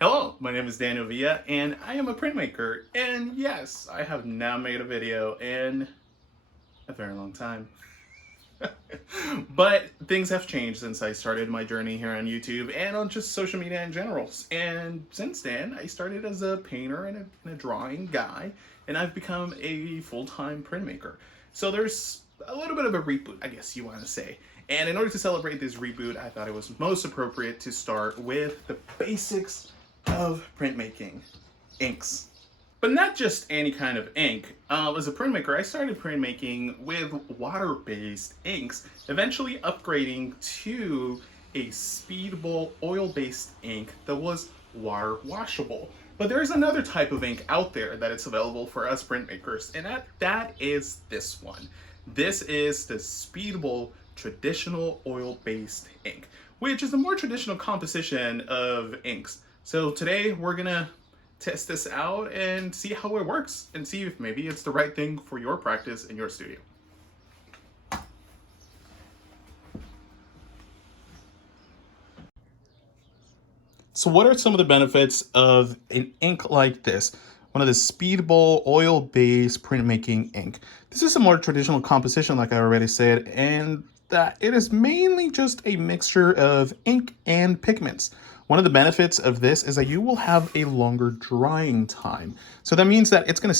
Hello, my name is Daniel Villa, and I am a printmaker. And yes, I have now made a video in a very long time. But things have changed since I started my journey here on YouTube and on just social media in general. And since then, I started as a painter and a drawing guy, and I've become a full-time printmaker. So there's a little bit of a reboot, I guess you want to say. And in order to celebrate this reboot, I thought it was most appropriate to start with the basics of printmaking: inks. But not just any kind of ink. As a printmaker, I started printmaking with water-based inks, eventually upgrading to a Speedball oil-based ink that was water washable. But there is another type of ink out there that it's available for us printmakers, and that is this one. This is the Speedball traditional oil-based ink, which is a more traditional composition of inks. So today we're gonna test this out and see how it works and see if maybe it's the right thing for your practice in your studio. So what are some of the benefits of an ink like this? One of the Speedball oil-based printmaking ink. This is a more traditional composition, like I already said, and that it is mainly just a mixture of ink and pigments. One of the benefits of this is that you will have a longer drying time. So that means that it's going to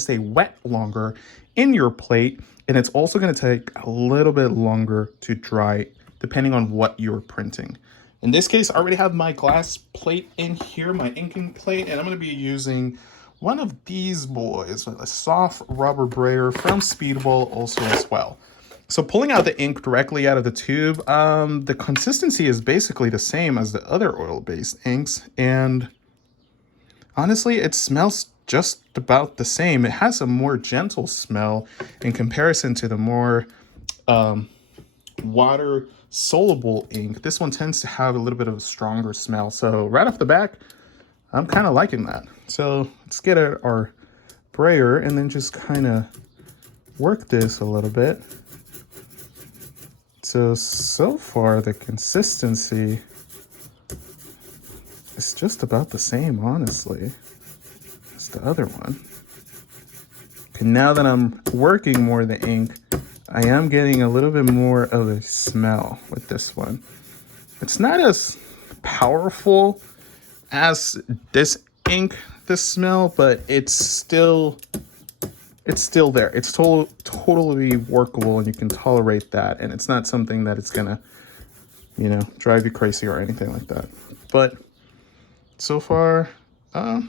stay wet longer in your plate, and it's also going to take a little bit longer to dry depending on what you're printing. In this case, I already have my glass plate in here, my inking plate, and I'm going to be using one of these boys, a soft rubber brayer from Speedball also as well. So pulling out the ink directly out of the tube, the consistency is basically the same as the other oil-based inks, and honestly, it smells just about the same. It has a more gentle smell in comparison to the more water soluble ink. This one tends to have a little bit of a stronger smell. So right off the back, I'm kind of liking that. So let's get our brayer and then just kind of work this a little bit. So far the consistency is just about the same, honestly, as the other one. Okay, now that I'm working more the ink, I am getting a little bit more of a smell with this one. It's not as powerful as this ink, this smell, but it's still there. It's totally workable, and you can tolerate that. And it's not something that it's gonna, drive you crazy or anything like that. But so far, I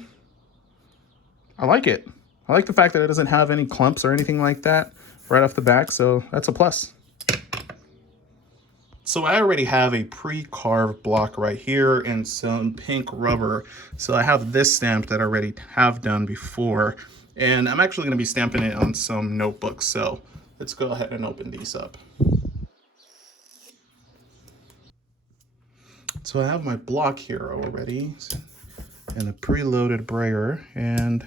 like it. I like the fact that it doesn't have any clumps or anything like that right off the back, so that's a plus. So I already have a pre-carved block right here and some pink rubber. So I have this stamp that I already have done before, and I'm actually going to be stamping it on some notebooks. So let's go ahead and open these up. So I have my block here already and a preloaded brayer, and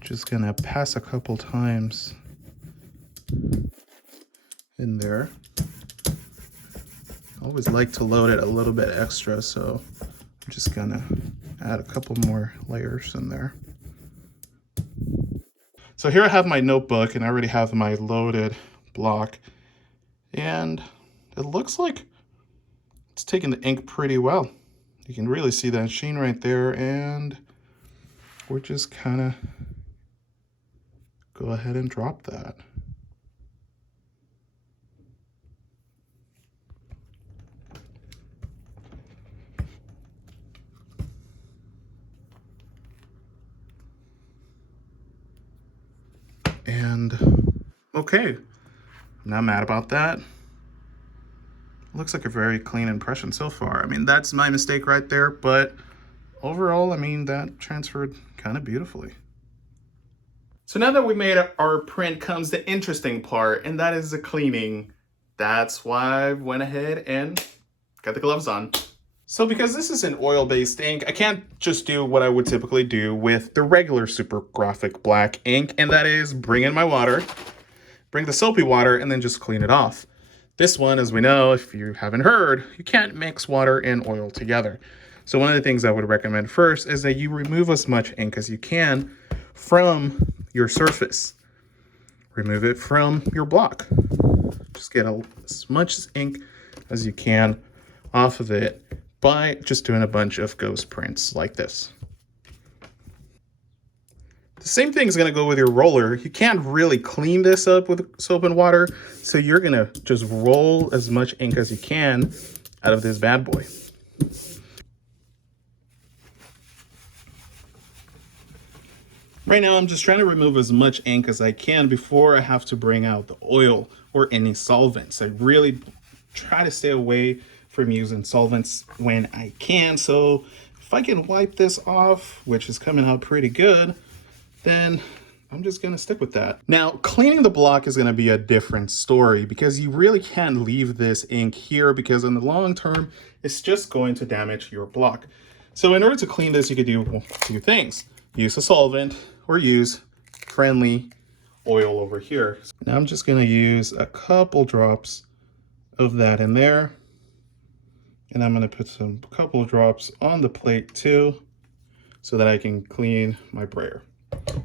just going to pass a couple times in there. I always like to load it a little bit extra, so I'm just gonna add a couple more layers in there. So here I have my notebook, and I already have my loaded block, and it looks like it's taking the ink pretty well. You can really see that sheen right there, and we're just kind of go ahead and drop that. And okay, I'm not mad about that. Looks like a very clean impression so far. I mean, that's my mistake right there, but overall, I mean, that transferred kind of beautifully. So now that we made our print comes the interesting part, and that is the cleaning. That's why I went ahead and got the gloves on. So because this is an oil-based ink, I can't just do what I would typically do with the regular super graphic black ink, and that is bring in my water, bring the soapy water, and then just clean it off. This one, as we know, if you haven't heard, you can't mix water and oil together. So one of the things I would recommend first is that you remove as much ink as you can from your surface. Remove it from your block. Just get as much ink as you can off of it by just doing a bunch of ghost prints like this. The same thing is going to go with your roller. You can't really clean this up with soap and water, so you're going to just roll as much ink as you can out of this bad boy. Right now, I'm just trying to remove as much ink as I can before I have to bring out the oil or any solvents. I really try to stay away from using solvents when I can. So if I can wipe this off, which is coming out pretty good, then I'm just gonna stick with that. Now, cleaning the block is gonna be a different story because you really can't leave this ink here because in the long term, it's just going to damage your block. So in order to clean this, you could do two things. Use a solvent or use friendly oil over here. Now I'm just gonna use a couple drops of that in there. And I'm gonna put some couple drops on the plate too, so that I can clean my brayer.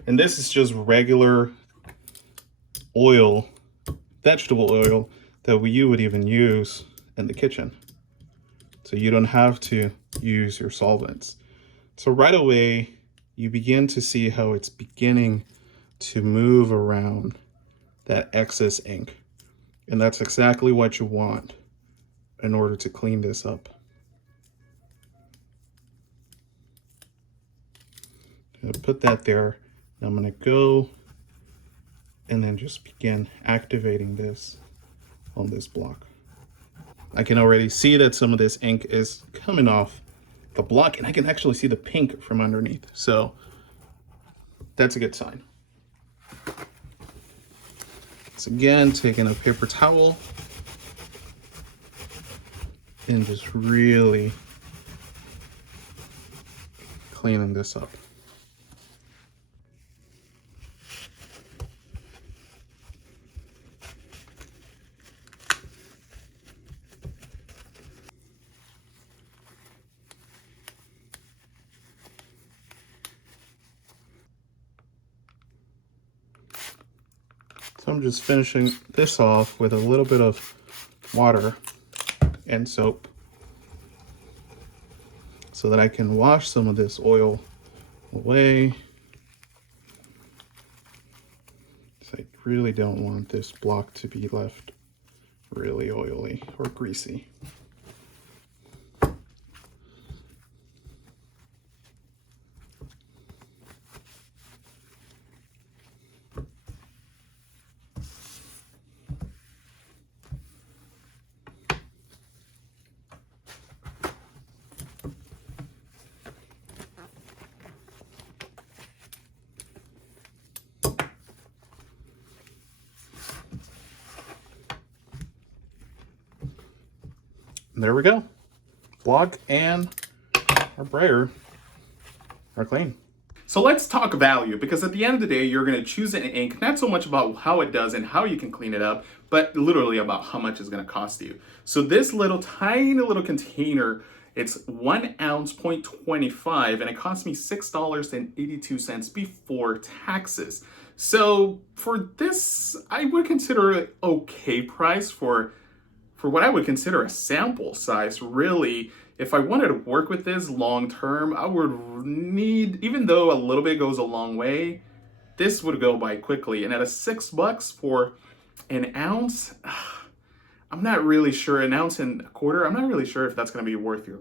And this is just regular oil, vegetable oil, that you would even use in the kitchen. So you don't have to use your solvents. So right away, you begin to see how it's beginning to move around that excess ink. And that's exactly what you want in order to clean this up. I'm gonna put that there. I'm gonna go and then just begin activating this on this block. I can already see that some of this ink is coming off the block, and I can actually see the pink from underneath. So that's a good sign. So again, taking a paper towel and just really cleaning this up. So I'm just finishing this off with a little bit of water and soap so that I can wash some of this oil away. So I really don't want this block to be left really oily or greasy. There we go. Block and our brayer are clean. So let's talk value, because at the end of the day, you're going to choose an ink, not so much about how it does and how you can clean it up, but literally about how much it's going to cost you. So this little tiny little container, it's 1 ounce, 0.25, and it cost me $6.82 before taxes. So for this, I would consider an okay price for what I would consider a sample size. Really, if I wanted to work with this long term, I would need, even though a little bit goes a long way, this would go by quickly. And at $6 for an ounce, I'm not really sure, an ounce and a quarter, I'm not really sure if that's gonna be worth your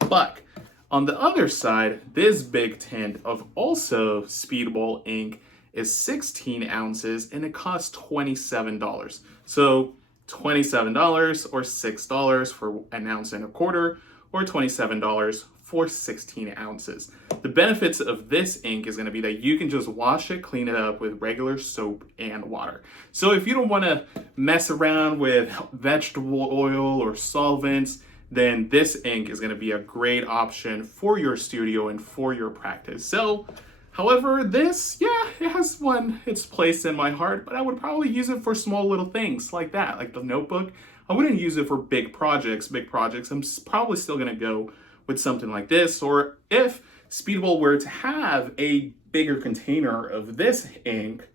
buck. On the other side, this big tin of also Speedball ink is 16 ounces and it costs $27. So $27 or $6 for an ounce and a quarter, or $27 for 16 ounces. The benefits of this ink is going to be that you can just wash it, clean it up with regular soap and water. So if you don't want to mess around with vegetable oil or solvents, then this ink is going to be a great option for your studio and for your practice. So however, this, yeah, it has its place in my heart, but I would probably use it for small little things like that, like the notebook. I wouldn't use it for big projects. I'm probably still gonna go with something like this, or if Speedball were to have a bigger container of this ink,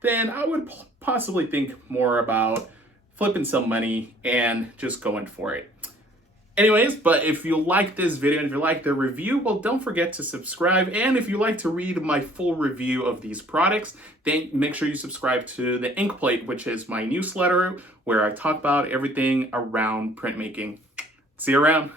then I would possibly think more about flipping some money and just going for it. Anyways, but if you like this video and if you like the review, well, don't forget to subscribe. And if you like to read my full review of these products, then make sure you subscribe to the Inkplate, which is my newsletter where I talk about everything around printmaking. See you around.